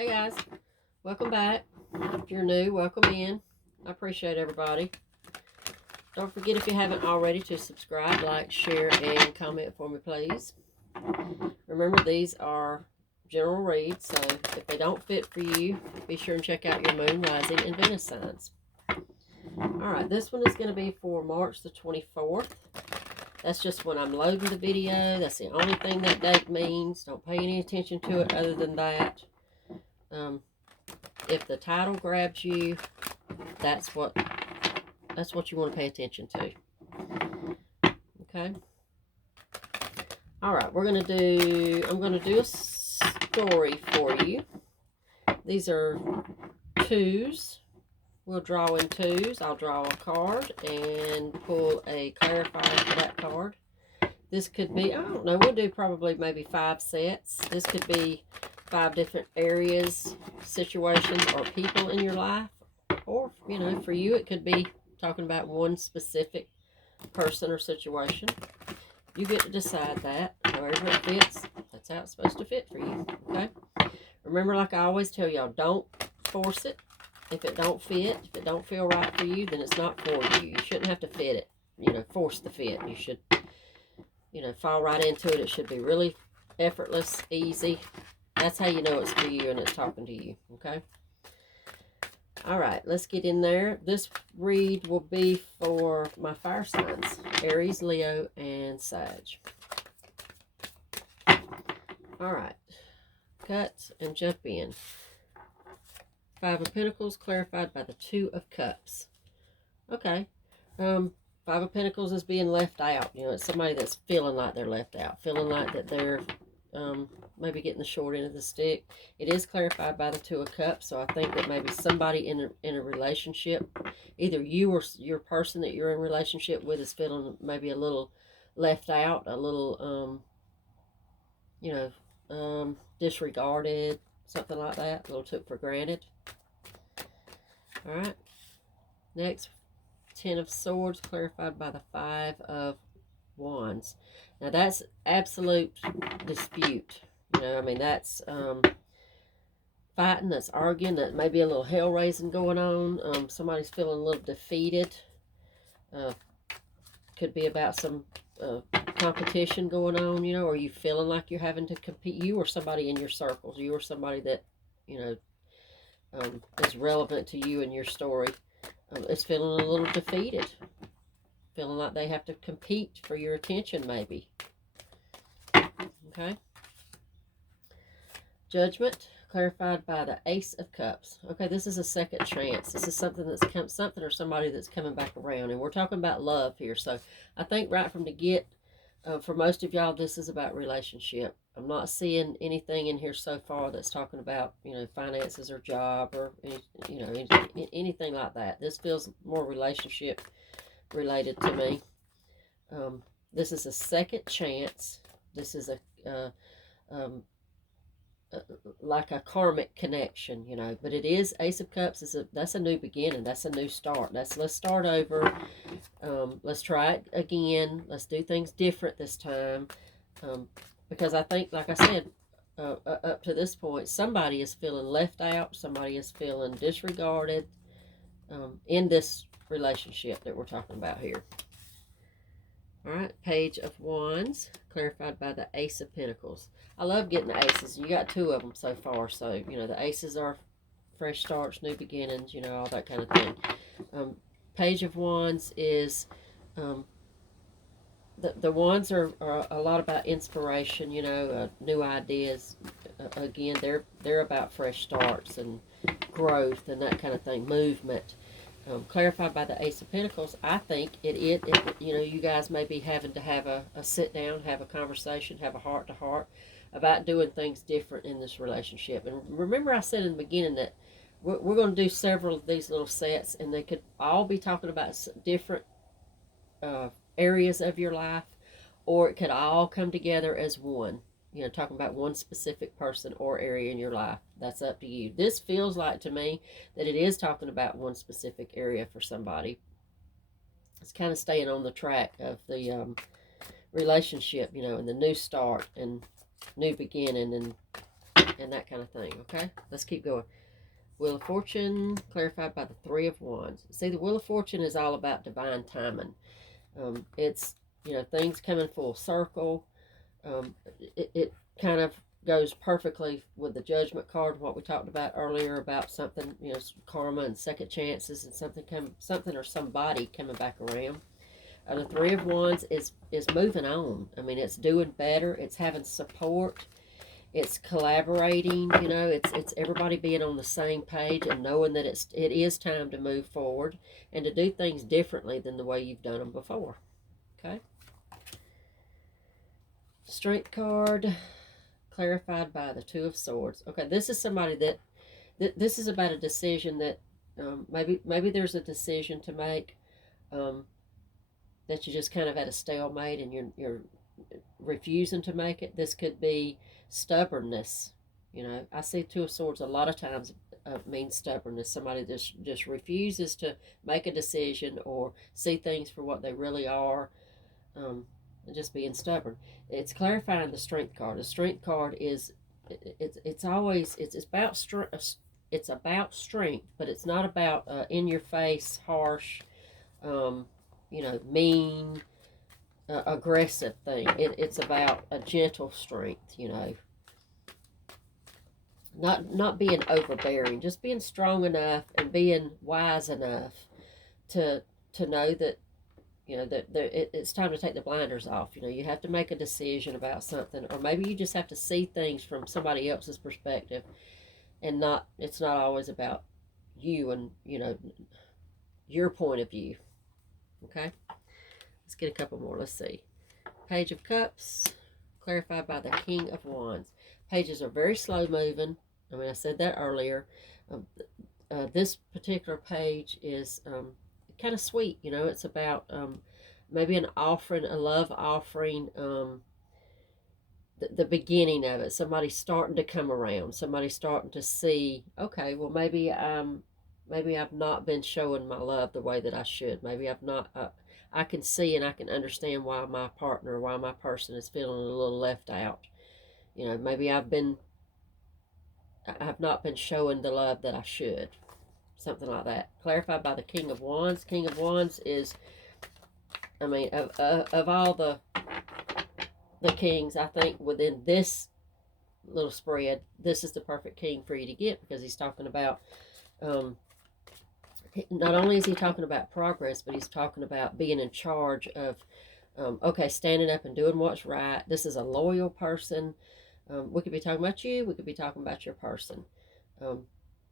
Hey guys, welcome back. If you're new, welcome in. I appreciate everybody. Don't forget, if you haven't already, to subscribe, like, share, and comment for me, please. Remember, these are general reads, so if they don't fit for you, be sure and check out your moon, rising, and Venus signs. Alright, this one is going to be for March the 24th. That's just when I'm loading the video. That's the only thing that date means. Don't pay any attention to it other than that. If the title grabs you, that's what you want to pay attention to. Okay. All right, I'm going to do a story for you. These are twos. We'll draw in twos. I'll draw a card and pull a clarifier for that card. This could be, I don't know, we'll do probably maybe 5 sets. This could be 5 different areas, situations, or people in your life. Or, for you, it could be talking about one specific person or situation. You get to decide that. However it fits, that's how it's supposed to fit for you. Okay? Remember, like I always tell y'all, don't force it. If it don't fit, if it don't feel right for you, then it's not for you. You shouldn't have to fit it. Force the fit. You should, fall right into it. It should be really effortless, easy. That's how you know it's for you and it's talking to you. Okay? All right, let's get in there. This read will be for my fire signs, Aries, Leo, and Sag. All right, cut and jump in. 5 of Pentacles clarified by the 2 of Cups. Okay, 5 of Pentacles is being left out. It's somebody that's feeling like they're left out, feeling like that they're maybe getting the short end of the stick. It is clarified by the 2 of Cups, so I think that maybe somebody in a relationship, either you or your person that you're in relationship with, is feeling maybe a little left out, a little, disregarded, something like that, a little took for granted. All right. Next, 10 of Swords clarified by the 5 of Wands. Now that's absolute dispute. That's fighting, that's arguing, that may be a little hell raising going on. Somebody's feeling a little defeated. Could be about some competition going on, or you feeling like you're having to compete. You or somebody in your circles, you or somebody that, is relevant to you and your story, is feeling a little defeated. Feeling like they have to compete for your attention, maybe. Okay. Judgment clarified by the Ace of Cups. Okay, this is a second chance. This is something or somebody that's coming back around, and we're talking about love here. So I think right from the get, for most of y'all, this is about relationship. I'm not seeing anything in here so far that's talking about finances or job or anything like that. This feels more relationship related to me. This is a second chance. This is like a karmic connection, but it is Ace of Cups. That's a new beginning. That's a new start. Let's start over. Let's try it again. Let's do things different this time. Because I think, like I said, up to this point, somebody is feeling left out. Somebody is feeling disregarded in this relationship that we're talking about here. All right, Page of Wands, clarified by the Ace of Pentacles. I love getting the aces. You got 2 of them so far. So, the aces are fresh starts, new beginnings, all that kind of thing. Page of Wands is, the wands are a lot about inspiration, new ideas. Again, they're about fresh starts and growth and that kind of thing, movement. Clarified by the Ace of Pentacles, I think you guys may be having to have a sit down, have a conversation, have a heart-to-heart about doing things different in this relationship. And remember, I said in the beginning that we're going to do several of these little sets, and they could all be talking about different areas of your life, or it could all come together as one. Talking about one specific person or area in your life. That's up to you. This feels like to me that it is talking about one specific area for somebody. It's kind of staying on the track of the relationship, and the new start and new beginning and that kind of thing. Okay, let's keep going. Wheel of Fortune, clarified by the Three of Wands. See, the Wheel of Fortune is all about divine timing. It's, things coming full circle. It kind of goes perfectly with the Judgment card, what we talked about earlier about something, karma and second chances and something or somebody coming back around. The Three of Wands is moving on. I mean, it's doing better. It's having support. It's collaborating. It's everybody being on the same page and knowing that it is time to move forward and to do things differently than the way you've done them before. Okay. Strength card, clarified by the Two of Swords. Okay, this is somebody that this is about a decision that maybe there's a decision to make. That you're just kind of at a stalemate and you're refusing to make it. This could be stubbornness. I see Two of Swords a lot of times means stubbornness. Somebody just refuses to make a decision or see things for what they really are, and just being stubborn. It's clarifying the Strength card. The Strength card is it's always it's about strength. It's about strength, but it's not about in your face, harsh, mean, aggressive thing. It's about a gentle strength, not being overbearing, just being strong enough and being wise enough to know that it's time to take the blinders off. You have to make a decision about something, or maybe you just have to see things from somebody else's perspective, and it's not always about you and your point of view. Okay. Let's get a couple more. Let's see. Page of Cups, clarified by the King of Wands. Pages are very slow moving. I mean, I said that earlier. This particular page is kind of sweet. It's about maybe an offering, a love offering, the beginning of it. Somebody starting to come around. Somebody starting to see, okay, well, maybe I've not been showing my love the way that I should. Maybe I've not... I can see and I can understand why my partner, why my person is feeling a little left out. Maybe I've not been showing the love that I should. Something like that. Clarified by the King of Wands. King of Wands is, I mean, of all the kings, I think within this little spread, this is the perfect king for you to get, because he's talking about, not only is he talking about progress, but he's talking about being in charge of, standing up and doing what's right. This is a loyal person. We could be talking about you. We could be talking about your person.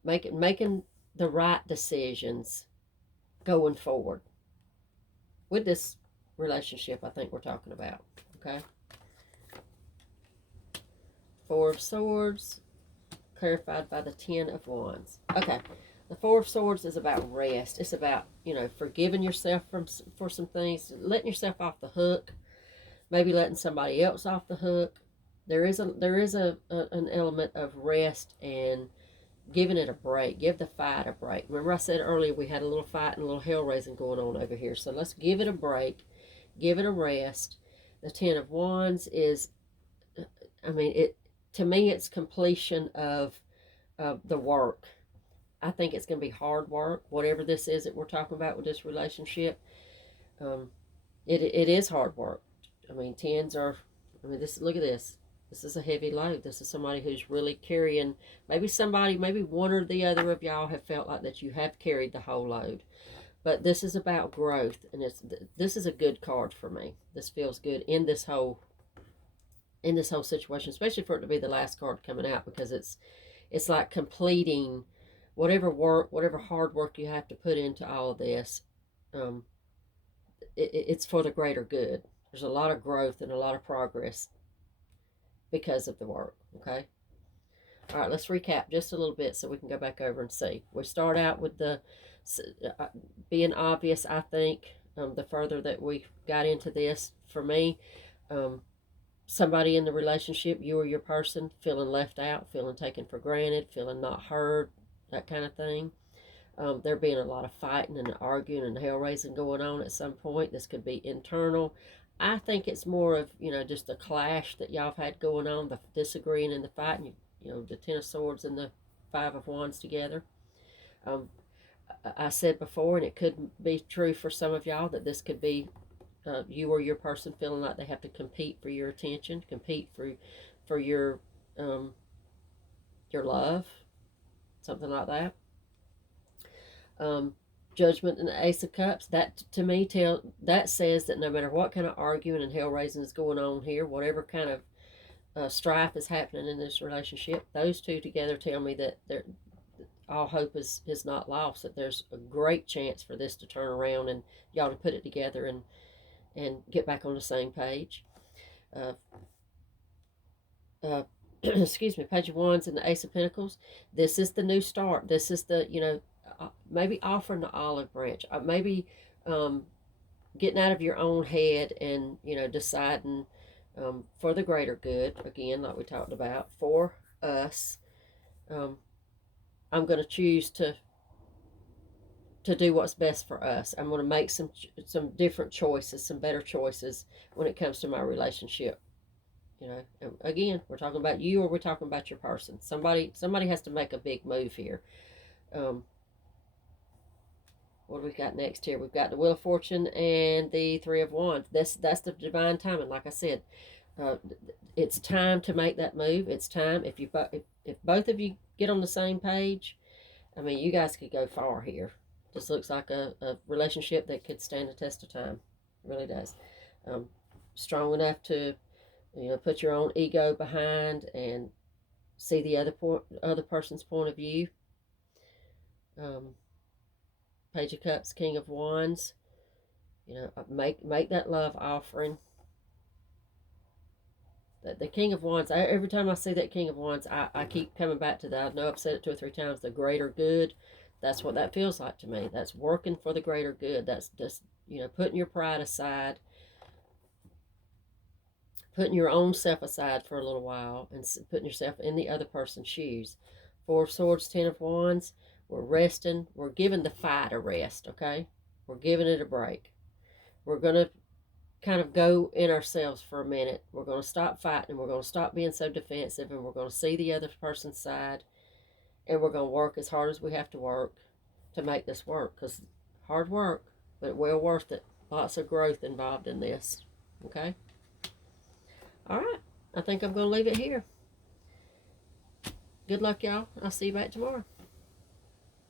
Making the right decisions going forward with this relationship, I think we're talking about. Okay. Four of Swords, clarified by the Ten of Wands. Okay. The Four of Swords is about rest. It's about, forgiving yourself for some things, letting yourself off the hook, maybe letting somebody else off the hook. There is an element of rest and giving it a break. Give the fight a break. Remember I said earlier we had a little fight and a little hell raising going on over here. So let's give it a break. Give it a rest. The Ten of Wands is, to me, it's completion of the work. I think it's going to be hard work, whatever this is that we're talking about with this relationship. It is hard work. Tens are, look at this. This is a heavy load. This is somebody who's really carrying, maybe one or the other of y'all have felt like that you have carried the whole load. But this is about growth, and this is a good card for me. This feels good in this whole situation, especially for it to be the last card coming out, because it's like completing whatever hard work you have to put into all of this. It's for the greater good. There's a lot of growth and a lot of progress because of the work. Okay. All right, let's recap just a little bit so we can go back over and see. We start out with the being obvious, I think. The further that we got into this, for me, somebody in the relationship, you or your person, feeling left out, feeling taken for granted, feeling not heard, that kind of thing. There being a lot of fighting and arguing and hell raising going on at some point. This could be internal. I think it's more of, just a clash that y'all have had going on, the disagreeing and the fighting. you know, the Ten of Swords and the Five of Wands together. I said before, and it could be true for some of y'all, that this could be you or your person feeling like they have to compete for your attention, compete for your love, something like that. Um, Judgment and the Ace of Cups. That to me that says that no matter what kind of arguing and hell raising is going on here, whatever kind of strife is happening in this relationship, those two together tell me that all hope is not lost. That there's a great chance for this to turn around and y'all to put it together and get back on the same page. Uh, excuse me, Page of Wands and the Ace of Pentacles. This is the new start. This is the, you know, maybe offering the olive branch. Maybe getting out of your own head and, you know, deciding for the greater good, again, like we talked about, for us. I'm going to choose to do what's best for us. I'm going to make some different choices, some better choices when it comes to my relationship. You know, and again, we're talking about you or we're talking about your person. Somebody has to make a big move here. What do we got next here? We've got the Wheel of Fortune and the Three of Wands. That's the divine timing. Like I said, it's time to make that move. It's time. If both of you get on the same page, I mean, you guys could go far here. This looks like a relationship that could stand the test of time. It really does. Strong enough to, you know, put your own ego behind and see the other person's point of view. Page of Cups, King of Wands. You know, make that love offering. The King of Wands. Every time I see that King of Wands, I keep coming back to that. I know I've said it 2 or 3 times. The greater good. That's what that feels like to me. That's working for the greater good. That's just, you know, putting your pride aside, putting your own self aside for a little while, and putting yourself in the other person's shoes. 4 of Swords, 10 of Wands. We're resting. We're giving the fight a rest, okay? We're giving it a break. We're going to kind of go in ourselves for a minute. We're going to stop fighting. We're going to stop being so defensive, and we're going to see the other person's side, and we're going to work as hard as we have to work to make this work, because hard work, but well worth it. Lots of growth involved in this, okay? All right, I think I'm going to leave it here. Good luck, y'all. I'll see you back tomorrow.